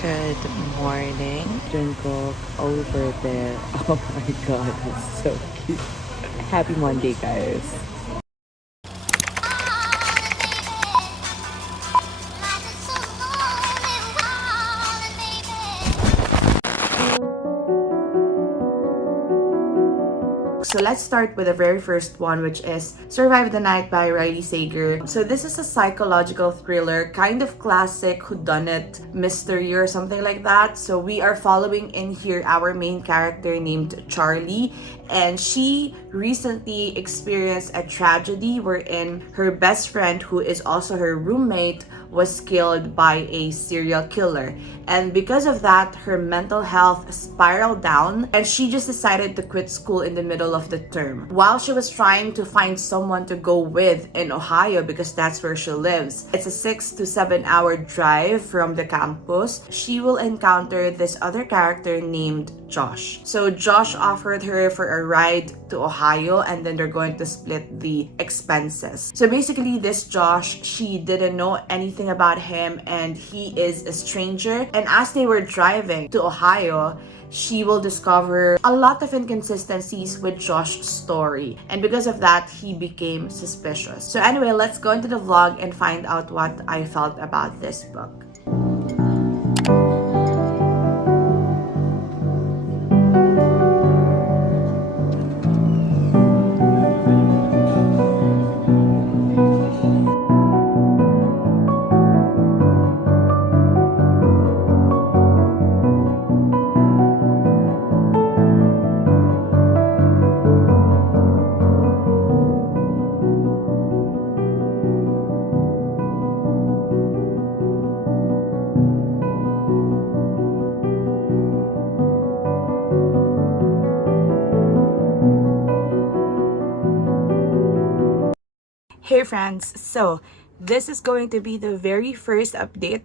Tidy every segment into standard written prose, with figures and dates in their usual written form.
Good morning. Jungkook over there. Oh my god, it's so cute. Happy Monday, guys. So let's start with the very first one, which is Survive the Night by Riley Sager. So this is a psychological thriller, kind of classic whodunit mystery or something like that. So we are following in here our main character named Charlie, and she recently experienced a tragedy wherein her best friend, who is also her roommate, was killed by a serial killer. And because of that, her mental health spiraled down and she just decided to quit school in the middle of the term. While she was trying to find someone to go with in Ohio because that's where she lives. It's a 6 to 7 hour drive from the campus. She will encounter this other character named Josh. So Josh offered her for a ride to Ohio and then they're going to split the expenses. So basically this Josh, she didn't know anything about him and he is a stranger. And as they were driving to Ohio, she will discover a lot of inconsistencies with Josh's story. And because of that, he became suspicious. So anyway, let's go into the vlog and find out what I felt about this book. Hey friends, so this is going to be the very first update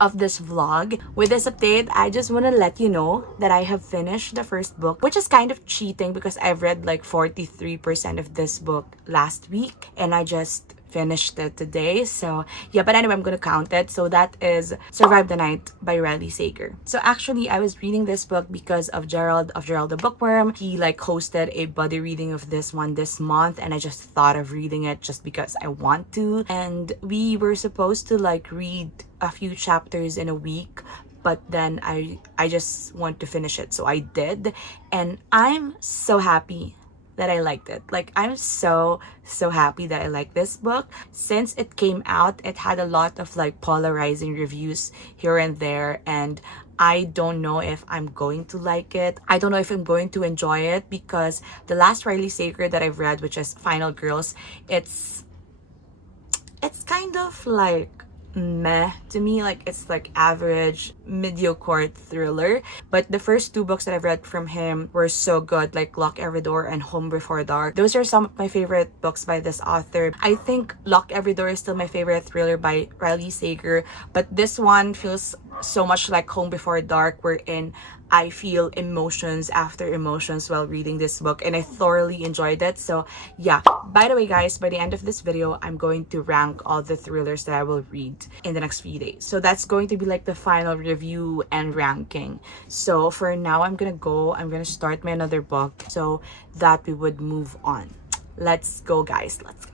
of this vlog. With this update, I just want to let you know that I have finished the first book, which is kind of cheating because I've read like 43% of this book last week and I just finished it today. So yeah, but anyway, I'm gonna count it. So that is Survive the Night by Riley Sager. So actually I was reading this book because of Gerald the Bookworm. He like hosted a buddy reading of this one this month and I just thought of reading it just because I want to. And we were supposed to like read a few chapters in a week, but then I just want to finish it, so I did, and I'm so happy that I liked it. Like, I'm so happy that I like this book. Since it came out, it had a lot of like polarizing reviews here and there, and I don't know if I'm going to like it. I don't know if I'm going to enjoy it because the last Riley Sager that I've read, which is Final Girls, it's kind of like meh to me. Like, it's like average mediocre thriller, but the first two books that I've read from him were so good, like Lock Every Door and Home Before Dark. Those are some of my favorite books by this author. I think Lock Every Door is still my favorite thriller by Riley Sager, but this one feels so much like Home Before Dark, wherein I feel emotions after emotions while reading this book, and I thoroughly enjoyed it. So yeah, by the way guys, by the end of this video, I'm going to rank all the thrillers that I will read in the next few days. So that's going to be like the final review and ranking. So for now, I'm gonna start my another book so that we would move on. Let's go guys, let's go.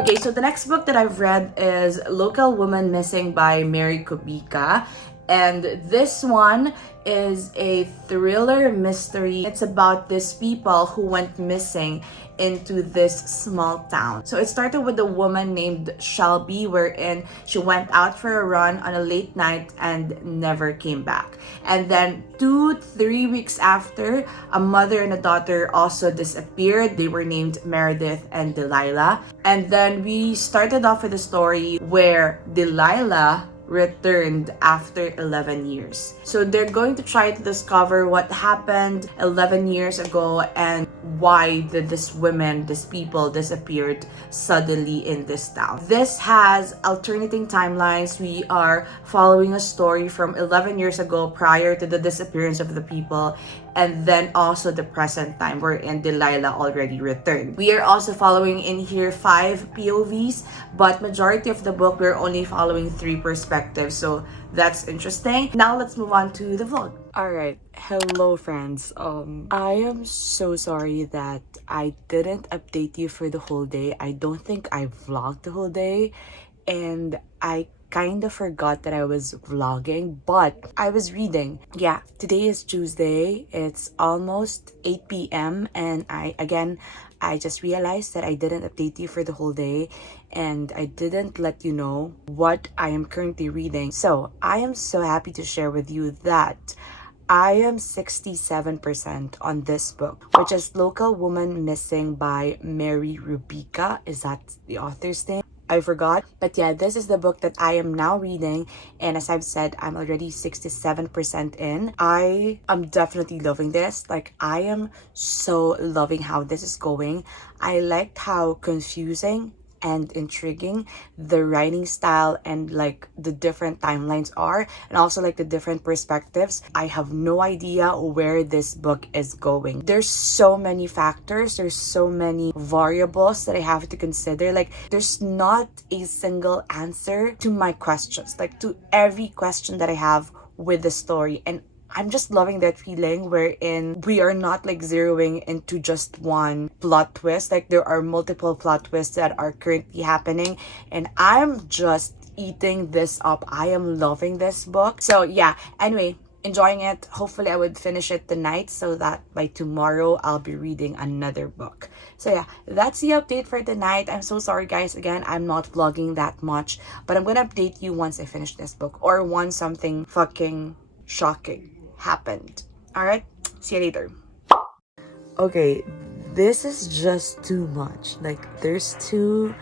Okay, so the next book that I've read is Local Woman Missing by Mary Kubica. And this one is a thriller mystery. It's about these people who went missing into this small town. So it started with a woman named Shelby, wherein she went out for a run on a late night and never came back. And then 2-3 weeks after, a mother and a daughter also disappeared. They were named Meredith and Delilah. And then we started off with a story where Delilah returned after 11 years. So they're going to try to discover what happened 11 years ago and why did these people disappeared suddenly in this town. This has alternating timelines. We are following a story from 11 years ago prior to the disappearance of the people, and then also the present time wherein Delilah already returned. We are also following in here 5 POVs, but majority of the book we're only following 3 perspectives, so that's interesting. Now let's move on to the vlog. Alright, hello friends. I am so sorry that I didn't update you for the whole day. I don't think I vlogged the whole day, and I kind of forgot that I was vlogging, but I was reading. Yeah, today is Tuesday. It's almost 8 p.m. and I just realized that I didn't update you for the whole day and I didn't let you know what I am currently reading. So I am so happy to share with you that I am 67% on this book, which is Local Woman Missing by Mary Rubica. Is that the author's name? I forgot. But yeah, this is the book that I am now reading. And as I've said, I'm already 67% in. I am definitely loving this. Like, I am so loving how this is going. I liked how confusing and intriguing the writing style and like the different timelines are, and also like the different perspectives. I have no idea where this book is going. There's so many factors, there's so many variables that I have to consider. Like, there's not a single answer to my questions, like to every question that I have with the story. And I'm just loving that feeling wherein we are not like zeroing into just one plot twist. Like, there are multiple plot twists that are currently happening and I'm just eating this up. I am loving this book. So yeah, anyway, enjoying it. Hopefully I would finish it tonight so that by tomorrow I'll be reading another book. So yeah, that's the update for tonight. I'm so sorry guys, again, I'm not vlogging that much, but I'm gonna update you once I finish this book or once something fucking shocking happened. All right, see you later. Okay, this is just too much. Like, there's too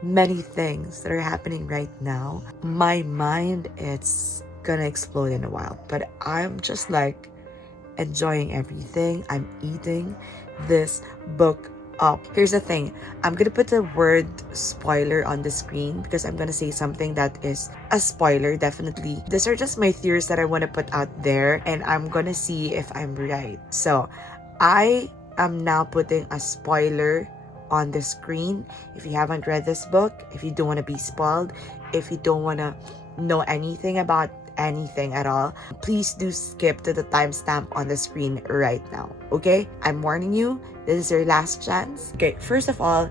many things that are happening right now. My mind, it's gonna explode in a while, but I'm just like enjoying everything. I'm eating this book up. Here's the thing, I'm gonna put the word spoiler on the screen because I'm gonna say something that is a spoiler, definitely. These are just my theories that I want to put out there and I'm gonna see if I'm right. So I am now putting a spoiler on the screen. If you haven't read this book, if you don't want to be spoiled, if you don't want to know anything about anything at all, please do skip to the timestamp on the screen right now. Okay, I'm warning you, this is your last chance. Okay, first of all,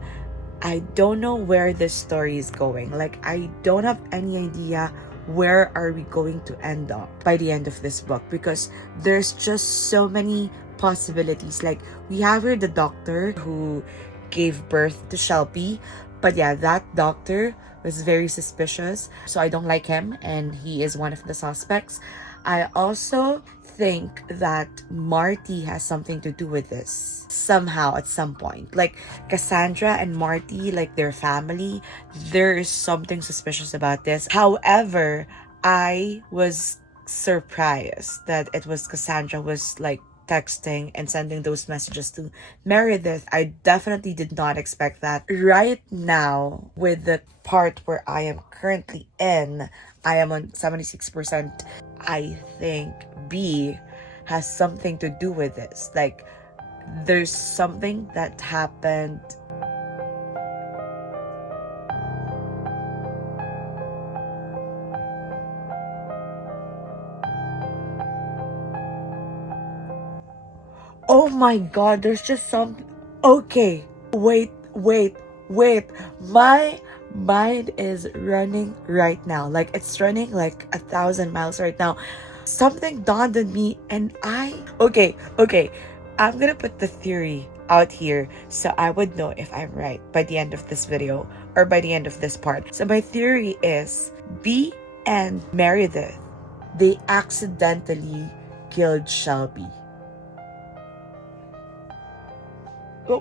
I don't know where this story is going. Like, I don't have any idea where are we going to end up by the end of this book, because there's just so many possibilities. Like, we have here the doctor who gave birth to Shelby, but yeah, that doctor was very suspicious, so I don't like him and he is one of the suspects. I also think that Marty has something to do with this somehow at some point. Like, Cassandra and Marty, like their family, there is something suspicious about this. However, I was surprised that it was Cassandra was like texting and sending those messages to Meredith. I definitely did not expect that. Right now, with the part where I am currently in, I am on 76%. I think B has something to do with this. Like, there's something that happened. Oh my god, there's just some... Okay, wait. My mind is running right now. Like, it's running like 1,000 miles right now. Something dawned on me and Okay, I'm gonna put the theory out here so I would know if I'm right by the end of this video or by the end of this part. So my theory is B and Meredith, they accidentally killed Shelby.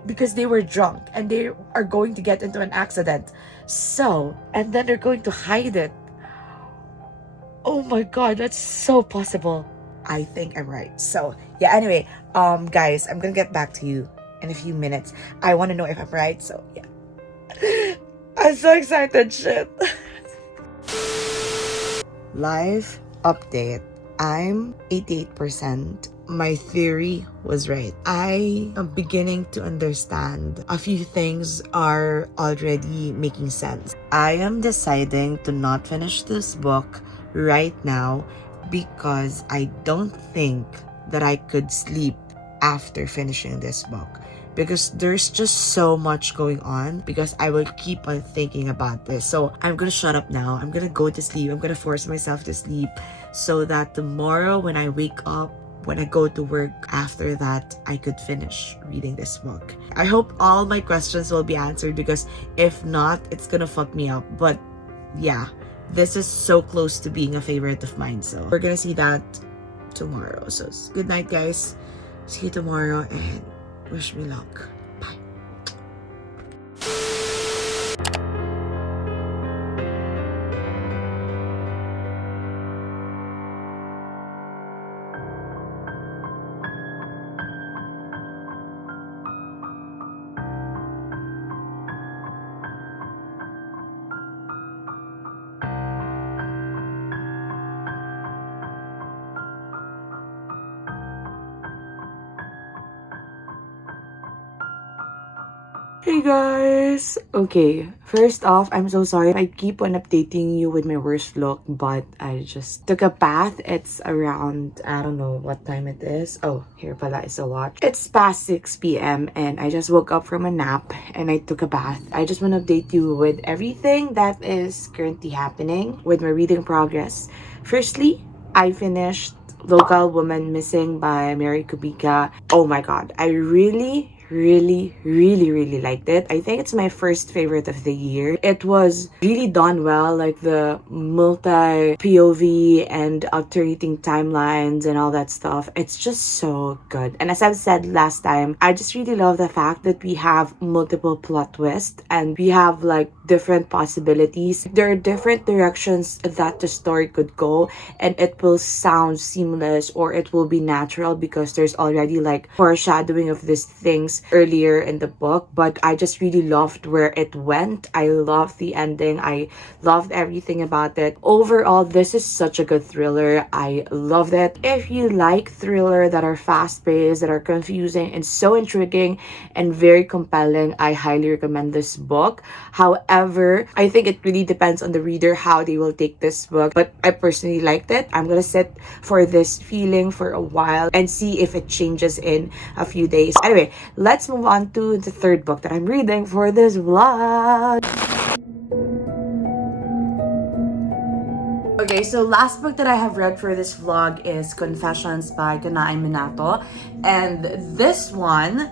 Because they were drunk and they are going to get into an accident. So, and then they're going to hide it. Oh my god, that's so possible. I think I'm right. So, yeah, anyway, guys, I'm gonna get back to you in a few minutes. I want to know if I'm right, so yeah. I'm so excited, shit. Live update. I'm 88%. my theory was right. I am beginning to understand a few things are already making sense. I am deciding to not finish this book right now because I don't think that I could sleep after finishing this book, because there's just so much going on, because I will keep on thinking about this. So I'm gonna shut up now. I'm gonna go to sleep. I'm gonna force myself to sleep so that tomorrow when I wake up, when I go to work after that, I could finish reading this book. I hope all my questions will be answered, because if not, it's gonna fuck me up. But yeah, this is so close to being a favorite of mine. So we're gonna see that tomorrow. So good night, guys. See you tomorrow and wish me luck. Bye. Hey guys! Okay, first off, I'm so sorry. I keep on updating you with my worst look, but I just took a bath. It's around, I don't know what time it is. Oh, here pala is a watch. It's past 6 p.m. and I just woke up from a nap and I took a bath. I just want to update you with everything that is currently happening with my reading progress. Firstly, I finished Local Woman Missing by Mary Kubica. Oh my god, I really liked it. I think it's my first favorite of the year. It was really done well, like the multi POV and alternating timelines and all that stuff. It's just so good. And as I've said last time, I just really love the fact that we have multiple plot twists and we have like different possibilities. There are different directions that the story could go, and it will sound seamless or it will be natural because there's already like foreshadowing of these things earlier in the book. But I just really loved where it went. I loved the ending. I loved everything about it. Overall, this is such a good thriller. I loved it. If you like thriller that are fast-paced, that are confusing and so intriguing and very compelling, I highly recommend this book. However, I think it really depends on the reader how they will take this book, but I personally liked it. I'm gonna sit for this feeling for a while and see if it changes in a few days. Anyway, let's move on to the third book that I'm reading for this vlog. Okay, so last book that I have read for this vlog is Confessions by Kanae Minato, and this one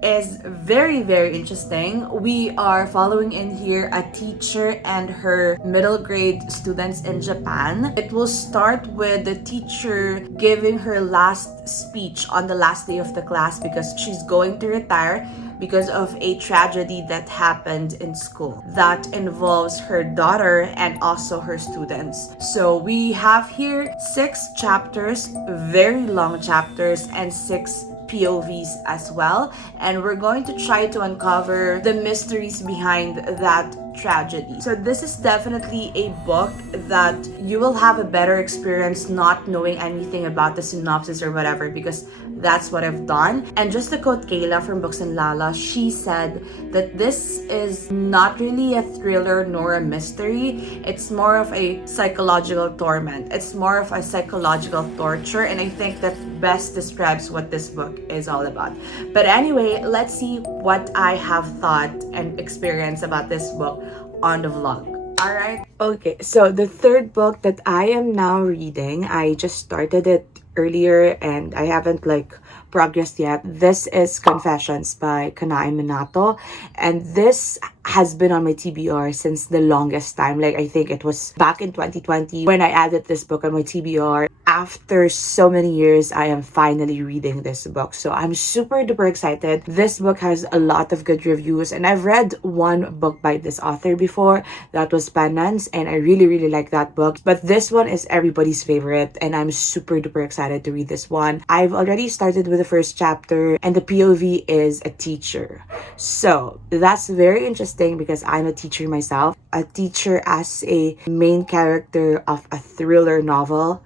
is very interesting. We are following in here a teacher and her middle grade students in Japan. It will start with the teacher giving her last speech on the last day of the class because she's going to retire because of a tragedy that happened in school that involves her daughter and also her students. So we have here 6 chapters, very long chapters, and 6 POVs as well, and we're going to try to uncover the mysteries behind that tragedy. So this is definitely a book that you will have a better experience not knowing anything about the synopsis or whatever, because that's what I've done. And just to quote Kayla from Books and Lala, she said that this is not really a thriller nor a mystery. It's more of a psychological torment. It's more of a psychological torture, and I think that best describes what this book is all about. But anyway, let's see what I have thought and experienced about this book on the vlog. Alright? Okay, so the third book that I am now reading, I just started it earlier and I haven't like progressed yet. This is Confessions by Kanae Minato, and this has been on my TBR since the longest time. Like, I think it was back in 2020 when I added this book on my TBR. After so many years, I am finally reading this book. So I'm super duper excited. This book has a lot of good reviews, and I've read one book by this author before. That was Penance, and I really like that book. But this one is everybody's favorite, and I'm super duper excited to read this one. I've already started with the first chapter, and the POV is a teacher. So that's very interesting because I'm a teacher myself. A teacher as a main character of a thriller novel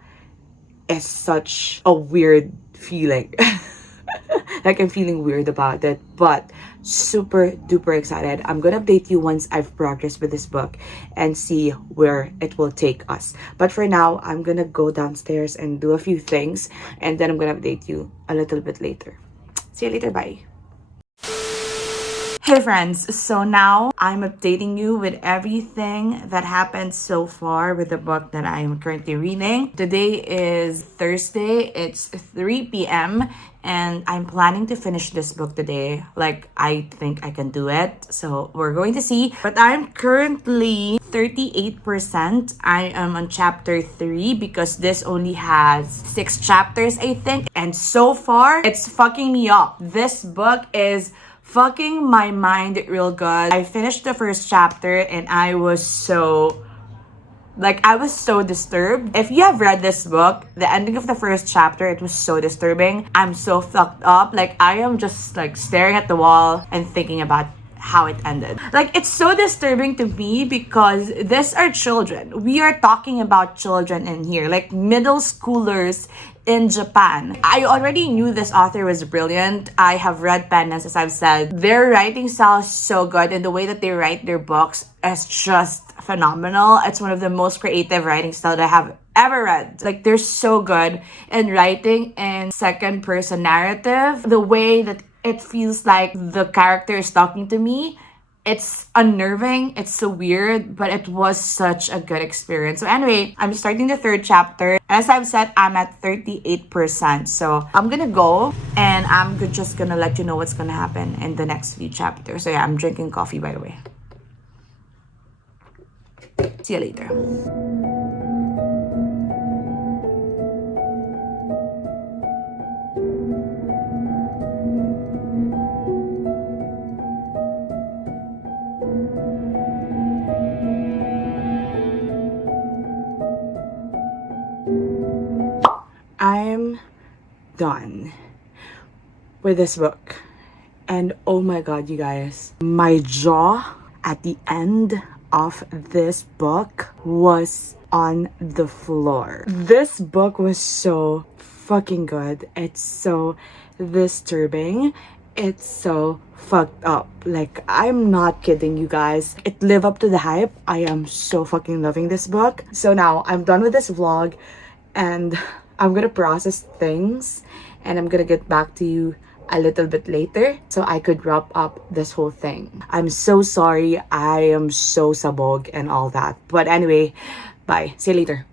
is such a weird feeling. Like I'm feeling weird about it, but super duper excited. I'm gonna update you once I've progressed with this book and see where it will take us. But for now, I'm gonna go downstairs and do a few things, and then I'm gonna update you a little bit later. See you later, bye. Hey friends, so now I'm updating you with everything that happened so far with the book that I am currently reading. Today is Thursday, it's 3 p.m. and I'm planning to finish this book today. Like, I think I can do it, so we're going to see. But I'm currently 38%. I am on chapter 3 because this only has 6 chapters, I think. And so far, it's fucking me up. This book is fucking my mind real good. I finished the first chapter and I was so disturbed. If you have read this book, the ending of the first chapter, it was so disturbing. I'm so fucked up. Like, I am just like staring at the wall and thinking about how it ended. Like, it's so disturbing to me because these are children. We are talking about children in here, like middle schoolers in Japan. I already knew this author was brilliant. I have read Penance, as I've said. Their writing style is so good, and the way that they write their books is just phenomenal. It's one of the most creative writing styles I have ever read. Like, they're so good in writing in second person narrative. The way that it feels like the character is talking to me, it's unnerving, it's so weird, but it was such a good experience. So anyway, I'm starting the 3rd chapter. As I've said, I'm at 38%. So I'm gonna go and I'm just gonna let you know what's gonna happen in the next few chapters. So yeah, I'm drinking coffee, by the way. See you later. I'm done with this book. And oh my god, you guys, my jaw at the end of this book was on the floor. This book was so fucking good. It's so disturbing. It's so fucked up. Like, I'm not kidding, you guys. It lived up to the hype. I am so fucking loving this book. So now I'm done with this vlog and I'm gonna process things and I'm gonna get back to you a little bit later so I could wrap up this whole thing. I'm so sorry. I am so sabog and all that. But anyway, bye. See you later.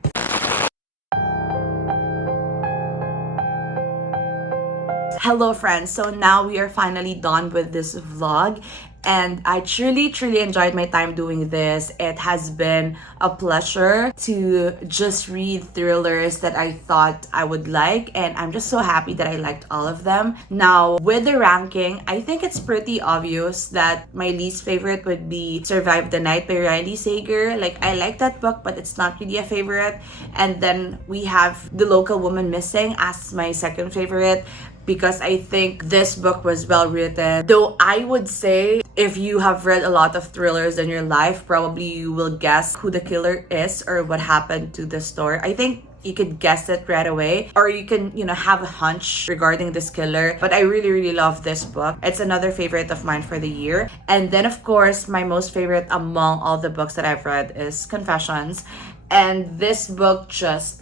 Hello friends, so now we are finally done with this vlog and I truly enjoyed my time doing this. It has been a pleasure to just read thrillers that I thought I would like, and I'm just so happy that I liked all of them. Now with the ranking, I think it's pretty obvious that my least favorite would be Survive the Night by Riley Sager. Like, I like that book, but it's not really a favorite. And then we have The Local Woman Missing as my second favorite, because I think this book was well written. Though I would say if you have read a lot of thrillers in your life, probably you will guess who the killer is or what happened to the story. I think you could guess it right away, or you can, have a hunch regarding this killer. But I really love this book. It's another favorite of mine for the year. And then of course, my most favorite among all the books that I've read is Confessions. And this book just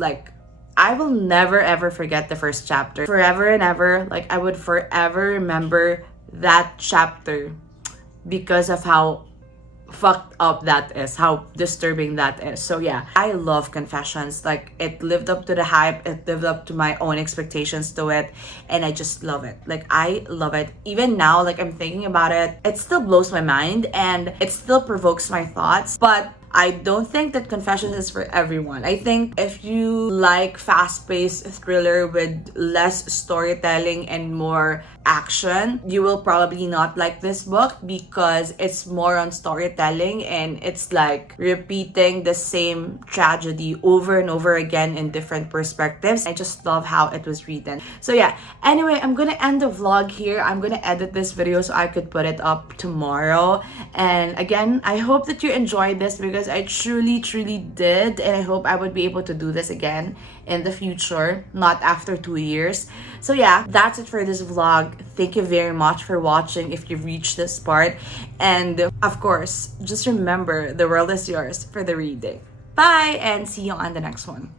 I will never ever forget the first chapter. Forever and ever, I would forever remember that chapter because of how fucked up that is, how disturbing that is. So yeah, I love Confessions. It lived up to the hype, it lived up to my own expectations to it, and I just love it. I love it. Even now, I'm thinking about it, it still blows my mind and it still provokes my thoughts. But I don't think that Confessions is for everyone. I think if you like fast-paced thriller with less storytelling and more action, you will probably not like this book because it's more on storytelling and it's repeating the same tragedy over and over again in different perspectives. I just love how it was written. So yeah, anyway, I'm gonna end the vlog here. I'm gonna edit this video so I could put it up tomorrow. And again, I hope that you enjoyed this because because I truly, truly did. And I hope I would be able to do this again in the future, not after 2 years. So yeah, that's it for this vlog. Thank you very much for watching if you've reached this part. And of course, just remember, the world is yours for the reading. Bye, and see you on the next one.